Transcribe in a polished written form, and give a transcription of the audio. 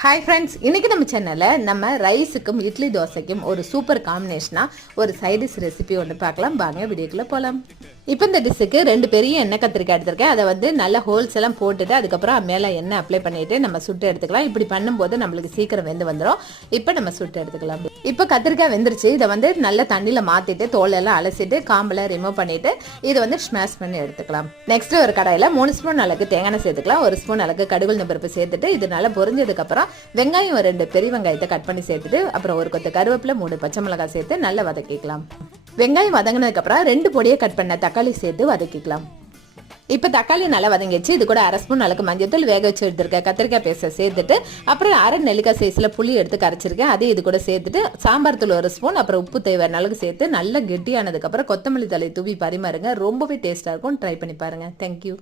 Hi friends, இன்றைக்கி நம்ம சேனலில் நம்ம ரைஸுக்கும் இட்லி தோசைக்கும் ஒரு சூப்பர் காம்பினேஷனாக ஒரு சைடிஷ் ரெசிபி ஒன்று பார்க்கலாம். வாங்க வீடியோக்குள்ளே போகலாம். இப்போ இந்த டிஷ்ஷுக்கு 2 பெரிய எண்ணெய் கத்திரிக்காய் எடுத்திருக்கேன். அதை வந்து நல்லா ஹோல்ஸ் எல்லாம் போட்டுட்டு அதுக்கப்புறம் மேலே எண்ணெய் அப்ளை பண்ணிவிட்டு நம்ம சுட்டு எடுத்துக்கலாம். இப்படி பண்ணும்போது நம்மளுக்கு சீக்கிரம் வெந்து வந்துடும். இப்போ நம்ம சுட்டு எடுத்துக்கலாம். இப்போ கத்திரிக்காய் வெந்துருச்சு. இதை வந்து நல்ல தண்ணியில் மாற்றிட்டு தோலெல்லாம் அலசிட்டு காம்பெல்லாம் ரிமூவ் பண்ணிவிட்டு இதை வந்து ஸ்மாஷ் பண்ணி எடுத்துக்கலாம். நெக்ஸ்ட் ஒரு கடாயில் 3 ஸ்பூன் அளவுக்கு தேங்காய் எண்ணெய் சேர்த்துக்கலாம். 1 ஸ்பூன் அளவுக்கு கடுகு பருப்பு சேர்த்துட்டு இது நல்லா பொரிஞ்சதுக்கப்புறம் வெங்காயம் 2 பெரிய வெங்காயத்தை கட் பண்ணி சேர்த்துட்டு அப்புறம் ஒரு கொத்து கருவேப்பிலை 3 பச்சை மிளகாய் சேர்த்து நல்லா வதக்கிக்கலாம். வெங்காயம் வதங்கினதுக்கு அப்புறம் 2 பொடியை கட் பண்ண தக்காளி சேர்த்து வதக்கிக்கலாம். இப்போ தக்காளி நல்லா வதங்கிச்சு. இது கூட 1/2 ஸ்பூன் அளவுக்கு மஞ்சத்தூள், வேக வச்சு எடுத்துருக்கேன் கத்திரிக்காய் பேஸ்ட்டை சேர்த்துட்டு அப்புறம் 1/2 நெல்லிக்காய் சைஸில் புளி எடுத்து கரைச்சிருக்கேன். அதே இது கூட சேர்த்துட்டு சாம்பார் தூள் 1 ஸ்பூன் அப்புறம் உப்பு தேவையான அளவுக்கு சேர்த்து நல்லா கெட்டியானதுக்கப்புறம் கொத்தமல்லி தழை தூவி பரிமாறுங்க. ரொம்பவே டேஸ்ட்டாக இருக்கும். ட்ரை பண்ணி பாருங்கள். தேங்க்யூ.